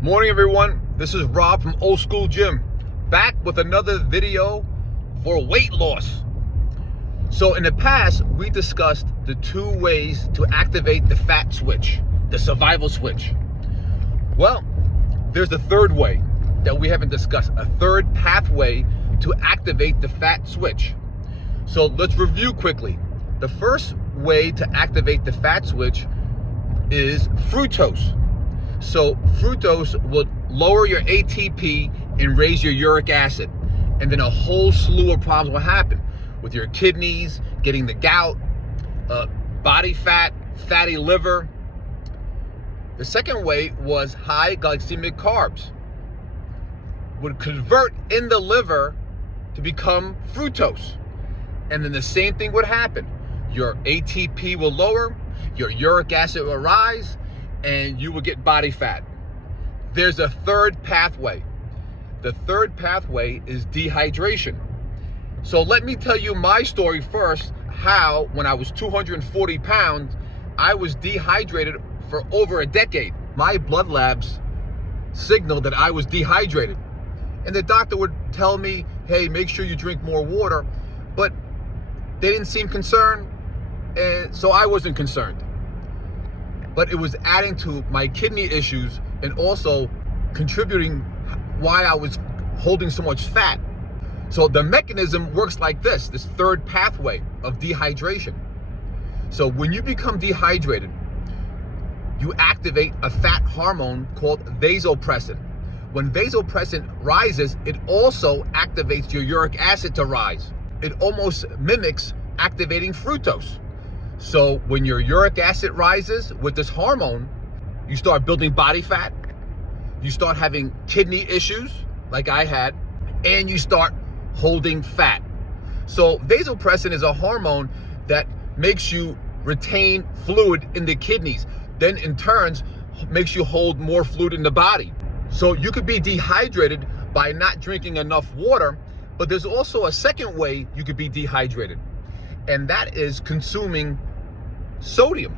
Morning everyone, this is Rob from Old School Gym, back with another video for weight loss. So in the past, we discussed the 2 ways to activate the fat switch, the survival switch. Well, there's a third way that we haven't discussed, a third pathway to activate the fat switch. So let's review quickly. The first way to activate the fat switch is fructose. So fructose will lower your ATP and raise your uric acid. And then a whole slew of problems will happen with your kidneys, getting the gout, body fat, fatty liver. The second way was high glycemic carbs. Would convert in the liver to become fructose. And then the same thing would happen. Your ATP will lower, your uric acid will rise, and you will get body fat. There's a third pathway. The third pathway is dehydration. So let me tell you my story first, how when I was 240 pounds, I was dehydrated for over a decade. My blood labs signaled that I was dehydrated. And the doctor would tell me, hey, make sure you drink more water. But they didn't seem concerned, and so I wasn't concerned. But it was adding to my kidney issues and also contributing why I was holding so much fat. So the mechanism works like this third pathway of dehydration. So when you become dehydrated, you activate a fat hormone called vasopressin. When vasopressin rises, it also activates your uric acid to rise. It almost mimics activating fructose. So when your uric acid rises with this hormone, you start building body fat, you start having kidney issues like I had, and you start holding fat. So vasopressin is a hormone that makes you retain fluid in the kidneys, then in turns makes you hold more fluid in the body. So you could be dehydrated by not drinking enough water, but there's also a second way you could be dehydrated, and that is consuming sodium.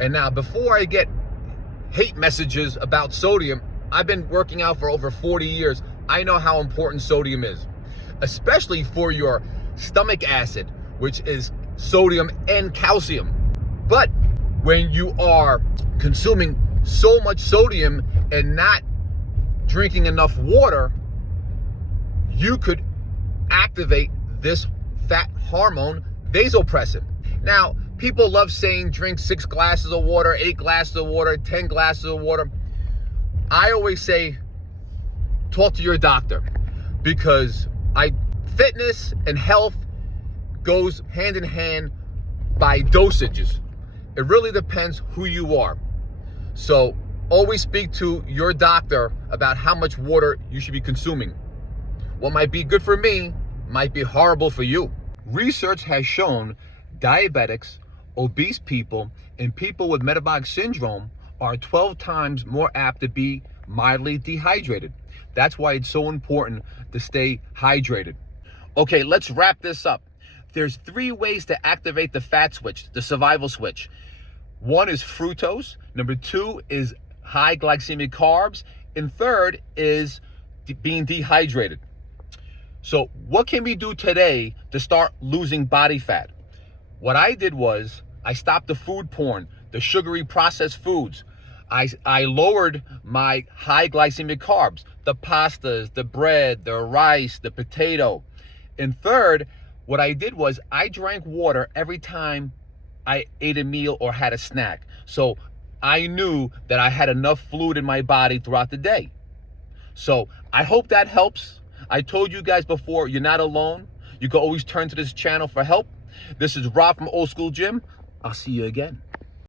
And now, before I get hate messages about sodium, I've been working out for over 40 years. I know how important sodium is, especially for your stomach acid, which is sodium and calcium. But when you are consuming so much sodium and not drinking enough water, you could activate this fat hormone, vasopressin. Now, people love saying drink 6 glasses of water, 8 glasses of water, 10 glasses of water. I always say, talk to your doctor, because fitness and health goes hand in hand by dosages. It really depends who you are. So always speak to your doctor about how much water you should be consuming. What might be good for me might be horrible for you. Research has shown diabetics, obese people, and people with metabolic syndrome are 12 times more apt to be mildly dehydrated. That's why it's so important to stay hydrated. Okay, let's wrap this up. There's 3 ways to activate the fat switch, the survival switch. 1 is fructose. Number 2 is high glycemic carbs. And 3rd is being dehydrated. So what can we do today to start losing body fat? What I did was I stopped the food porn, the sugary processed foods. I lowered my high glycemic carbs, the pastas, the bread, the rice, the potato. And 3rd, what I did was I drank water every time I ate a meal or had a snack. So I knew that I had enough fluid in my body throughout the day. So I hope that helps. I told you guys before, you're not alone. You can always turn to this channel for help. This is Rob from Old School Gym. I'll see you again.